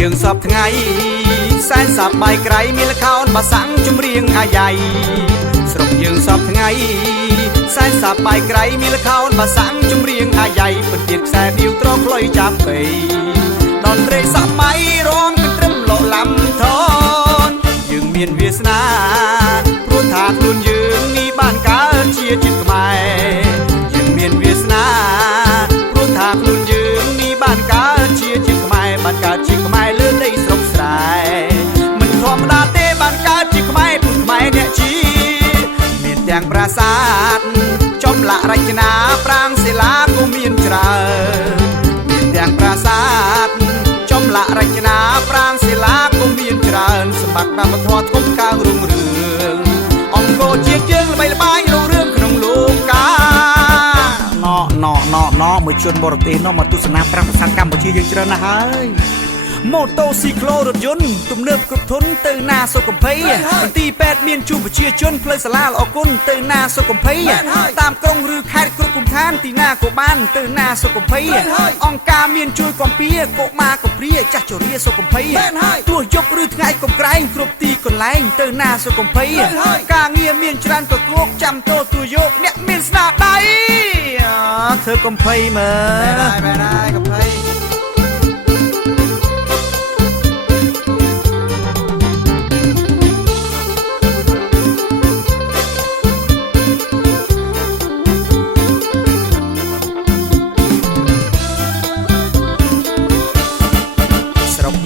យើងសពថ្ងៃសែនសាប់បាយក្រៃមានលខោនបាសាំងជំរៀងអាយ៉ៃស្រុកយើងសពថ្ងៃសែនសាប់បាយក្រៃមានលខោនបាសាំងជំរៀងអាយ៉ៃពិតទៀតខ្សែដៀវត្រង់ខ្លុយចាប់ពេដនត្រេសម័យរំកន្ទ្រឹមលោកឡាំថនយើងមានវាសនាព្រោះថាខ្លួនយើងនេះបានកើតជាជាតិខ្មែរយើងមានវាសនាព្រោះថាខ្លួនយើងនេះបានកើតជាជាតិខ្មែរបានកើតជាខ្មែរលើដីស្រុកស្រែមិនធម្មតាទេបានកើតជាខ្មែរពុទ្ធខ្មែរអ្នកជាមានទាំងប្រាសាទចំលាក់រចនាប្រាង្គសិលាក៏មានច្រើនមានទាំងប្រាសាទចំលាក់រចនាប្រាង្គសិលាក៏មានច្រើនសម្បត្តិវប្បធម៌ធំកើងរុងរឿងអង្គរជាតិយើងល្បីល្បាញរុងរឿងក្នុងលោកកាណមួយជនបរទេសមកទស្សនាប្រាសាទកម្ពុជាយើងច្រើនណាស់ហើយម៉ូតូស៊ីក្លូរថយន្តទំនើបគ្រប់ធន់ទៅណាសុខភ័យមន្ទីរពេទ្យមានជួបប្រជាជនផ្លូវសាលាល្អគុណទៅណាសុខភ័យតាមក្រុងឬខេត្តគ្រប់គុំឋានទីណាក៏បានទៅណាសុខភ័យអង្គការមានជួយកំពាកុមារកំព្រាចាស់ជរាសុខភ័យទោះយប់ឬថ្ងៃកំក្រែងគ្រប់ទីកន្លែងទៅណាសុខភ័យការងារមានច្រើនក៏គោកចាំតទួយកអ្នកមានស្នាដៃធ្វើកំភ័យមើលបែរហើយកំភ័យ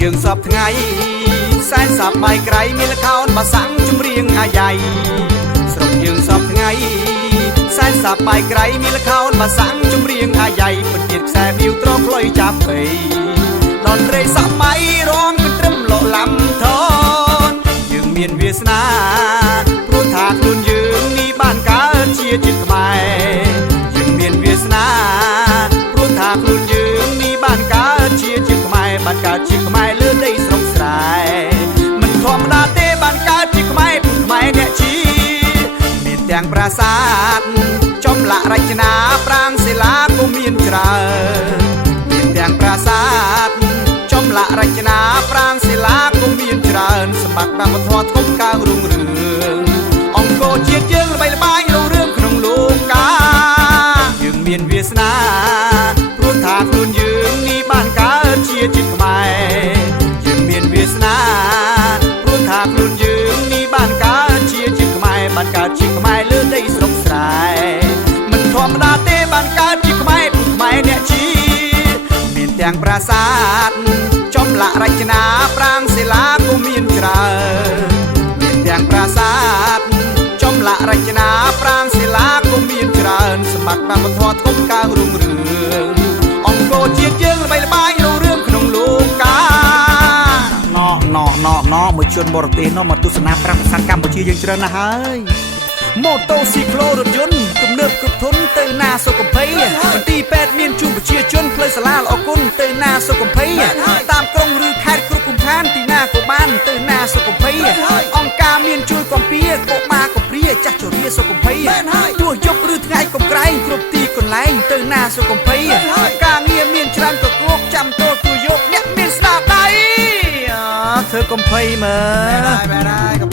យើងសពថ្ងៃសែនសាប់បាយក្រៃមានលខោនបាសាំងជំរៀងអាយ៉ៃស្រុកយើងសពថ្ងៃសែនសាប់បាយក្រៃមានលខោនបាសាំងជំរៀងអាយ៉ៃពិតទៀតខ្សែដៀវត្រង់ខ្លុយចាប់ពេដនត្រេសម័យរំកន្ទ្រឹមលោកឡាំថនយើងមានវាសនាព្រោះថាខ្លួនយើងនេះបានកើតជាជាតិខ្មែរយើងមានវាសនាព្រោះថាខ្លួនយើងនេះបានកើតជាជាតិខ្មែរបានកើតជាខ្មែរលើដីស្រុកស្រែមិនធម្មតាទេបានកើតជាខ្មែរពុទ្ធខ្មែរអ្នកជាមានទាំងប្រាសាទចំលាក់រចនាប្រាង្គសិលាក៏មានច្រើនមានទាំងប្រាសាទចំលាក់រចនាប្រាង្គសិលាក៏មានច្រើនសម្បត្តិវប្បធម៌ធំកើងរុងរឿងអង្គរជាតិយើងល្បីល្បាញរុងរឿងក្នុងលោកកាយើងមានវាសនាព្រោះថាខ្លួនយើងនេះបានកើតជាជាតិខ្មែរយើងមានវាសនាព្រោះថាខ្លួនយើងនេះបានកើតជាជាតិខ្មែរបានកើតជាខ្មែរលើដីស្រុកស្រែមិនធម្មតាទេបានកើតជាខ្មែរពុទ្ធខ្មែរអ្នកជាមានទាំងប្រាសាទចំលាក់រចនាប្រាង្គសិលាក៏មានច្រើនមានទាំងប្រាសាទចំលាក់រចនាប្រាង្គសិលាក៏មានច្រើនសម្បត្តិវប្បធម៌ធំកើងរុងរឿងអង្គរជាតិយើងល្បីល្បាញរុងរឿងក្នុងលោកកាមួយជនបរទេសមកទស្សនាប្រាសាទកម្ពុជាយើងច្រើនណាស់ហើយម៉ូតូស៊ីក្លូរថយន្តទំនើបគ្រប់ធន់ទៅណាសុខភ័យមន្ទីរពេទ្យមានជួបប្រជាជនផ្លូវសាលាល្អគុណទៅណាសុខភ័យតាមក្រុងឬខេត្តគ្រប់គុំឋានទីណាក៏បានទៅណាសុខភ័យអង្គការមានជួយកំពាកុមារកំព្រាចាស់ជរាសុខភ័យទោះយប់ឬថ្ងៃកំក្រែងគ្រប់ទីកន្លែងទៅណាសុខភ័យការងារមានច្រើនក៏គោកចាំតទួយកអ្នកមានស្នាដៃធ្វើកំភ័យមើលបែរហើយ